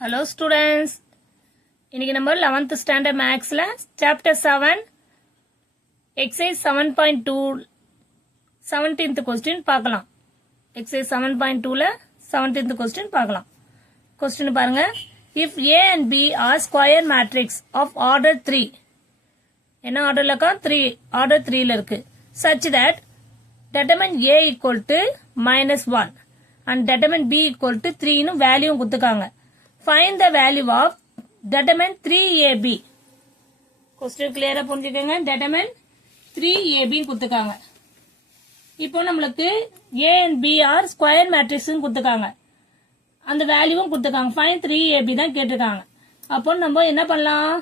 Hello students. இன்னைக்கு நம்ம 11th standard mathsல chapter 7 exercise 7.2 17th question பார்க்கலாம். exercise 7.2ல 17th question பார்க்கலாம். question பாருங்க. If A and B are square matrix of order 3 என்ன ஆர்டர்ல இருக்கா 3 ஆர்டர் 3ல இருக்கு such that determine A equal to -1 and determine B equal to 3 னு value கொடுத்துக்காங்க. Find the value of determine 3AB. Question clear புரிஞ்சுக்கங்க. determine 3AB கொடுத்துக்காங்க. இப்போ நம்மளுக்கு A and B are square matrix கொடுத்துக்காங்க. அந்த வேல்யூவும் கொடுத்துக்காங்க. Find 3AB தான் கேட்டிருக்காங்க. அப்போ நம்ம என்ன பண்ணலாம்?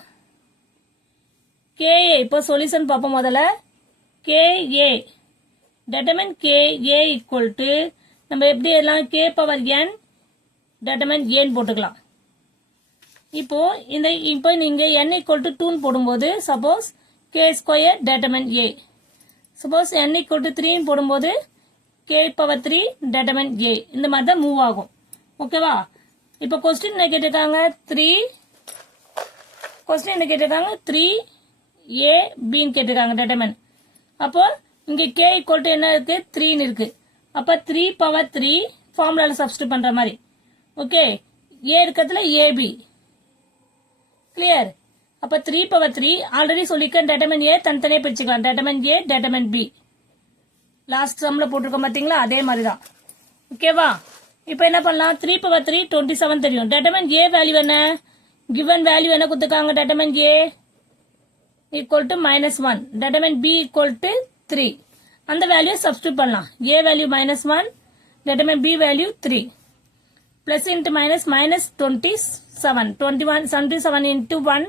KA இப்போ சொல்யூஷன் பார்ப்போம். முதல்ல KA determine KA equal to நம்ம எப்படி எல்லாம் K power n determine n போட்டுக்கலாம். இப்போ நீங்க n equal to 2 போடும்போது suppose k square determine a. suppose n equal to 3 போடும்போது k power 3 determine a. இந்த மாதிரி தான் மூவ் ஆகும். ஓகேவா? இப்போ क्वेश्चन என்ன கேட்டிருக்காங்க 3a b ன்னு கேட்டிருக்காங்க determine. அப்போ இங்க k equal to என்ன இருக்கு 3 ன்னு இருக்கு. அப்ப 3 power 3 ஃபார்முலால சப்ஸ்டிட்யூட் பண்ற மாதிரி. ஓகே a இருக்கிறதுல ab கிளியர். அப்ப 3 power 3 ஆல்ரெடி சொல்லிருக்கேன் determine a தனித்தனியா பிரிச்சுக்கலாம். determine a determine b last சம்ல போட்டுருக்கோம் பாத்தீங்களா அதே மாதிரி தான். ஓகேவா? இப்போ என்ன பண்ணலாம் 3 power 3 27 தெரியும். determine a வேல்யூ என்ன given வேல்யூ என்ன கொடுத்துருக்காங்க determine a equal to -1 determine b equal to 3 அந்த வேல்யூ சப்ஸ்டிட்யூட் பண்ணலாம். a value -1 determine b value 3 plus into minus 27 21 77 into 1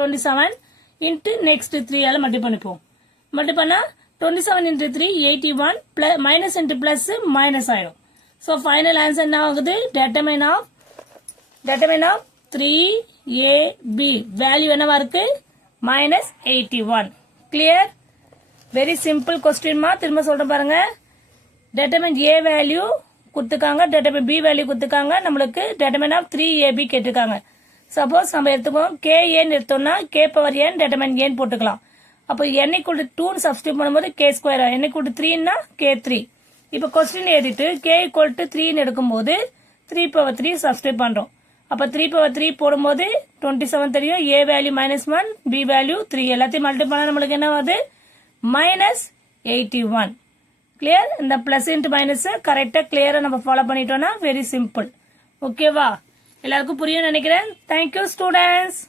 27 into next 3 ஆல மல்டிப்ளை பண்ணிப்போம். மல்டிப்ளை பண்ணா 27 into 3 81 plus minus into plus minus ஆயிடும். so final answer என்ன ஆகுது determine of 3ab value என்னவா இருக்கு -81. clear? very simple question மா. திரும்ப சொல்றேன் பாருங்க. determine a வேல்யூ கொடுத்துக்காங்க, determine b வேல்யூ கொடுத்துக்காங்க, நம்மளுக்கு determine of 3ab கேட்டிருக்காங்க. சப்போஸ் நம்ம எடுத்துக்கோம் k n எடுத்தோம்னா k power n determine n போட்டுக்கலாம். அப்போ n equal to 2 சப்ஸ்டிட்யூட் பண்ணும்போது k square, n equal to 3 னா k3. இப்போ क्वेश्चन எழுதிட்டு k equal to 3 ன்னு எடுக்கும்போது 3 power 3 சப்ஸ்டிட்யூட் பண்றோம். அப்ப 3 power 3 போடும்போது 27 தெரியும். a வேல்யூ -1 b வேல்யூ 3 எல்லாத்தையும் மல்டிப்ளை பண்ணா நம்மளுக்கு என்ன வருது -81. கிளியர்? இந்த பிளஸ் இன்டு மைனஸ் கரெக்டா கிளியரா நம்ம ஃபாலோ பண்ணிட்டோம்னா வெரி சிம்பிள். ஓகேவா? எல்லாருக்கும் புரியும் நினைக்கிறேன். Thank you students.